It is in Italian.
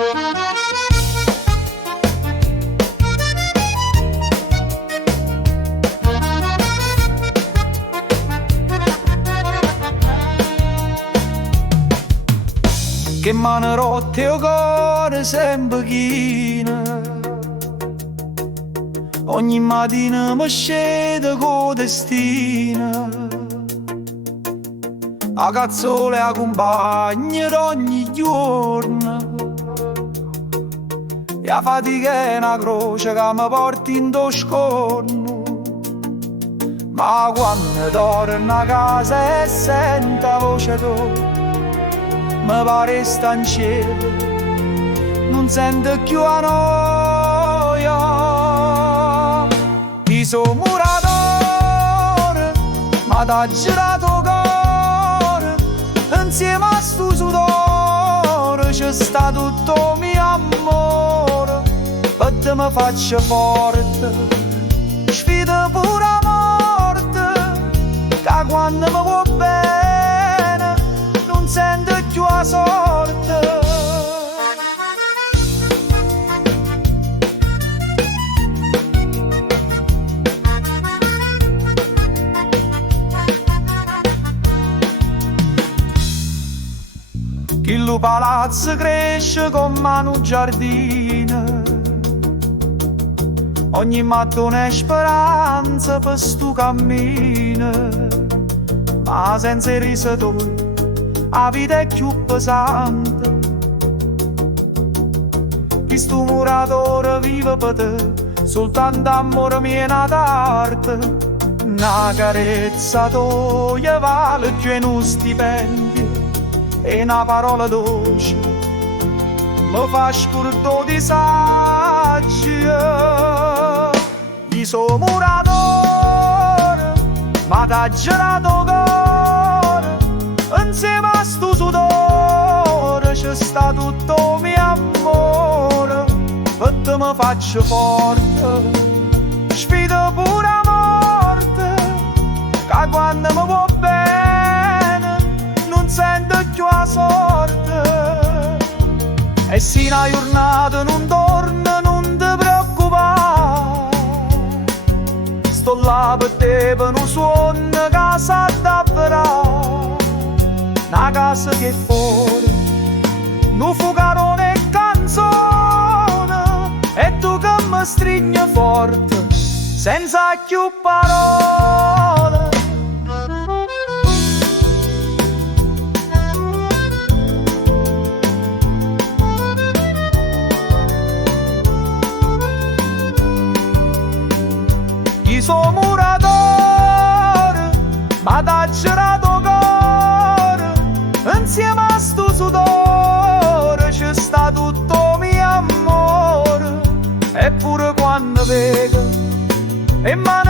Che mano rotte o cuore sempre china, ogni mattina mi scende con destina, a cazzole a compagni ogni giorno, e la fatica è una croce che mi porta in do scorno. Ma quando torno a casa e sento la voce tua, mi pare sta in cielo, non sento più la noia. Ti sono muratore, ma t'ha girato cuore, insieme a sto sudore c'è sta tutto mio amore. Per te mi faccio forte, sfido pure la morte, che quando mi vuoi bene non sento più la sorte. Che il palazzo cresce con mano giardino, ogni mattone è speranza per sto cammino, ma senza il risatori la vita è più pesante. Chi sto muratore vive per te, soltanto amore mio è una d'arte. Una carezza tua vale più in un stipendio, e una parola dolce mi fa scordare disagi. Io sono muratore, ma t'ha girato cuore, insieme a sto sudore c'è sta tutto mio amore. Per te mi faccio forte, sfido pure la morte, che quando mi vuoi bene non sento più la sorte. E se una giornata non torna non ti preoccupare, sto là per te per un suono che sa davvero. Una casa che è fuori, un fugarone e canzone, e tu che mi stringi forte, senza più parole. Io sono muratore, ma t'ha girato cuore, insieme a sto sudore c'è sta tutto mio amore. Eppure quando vedo e mano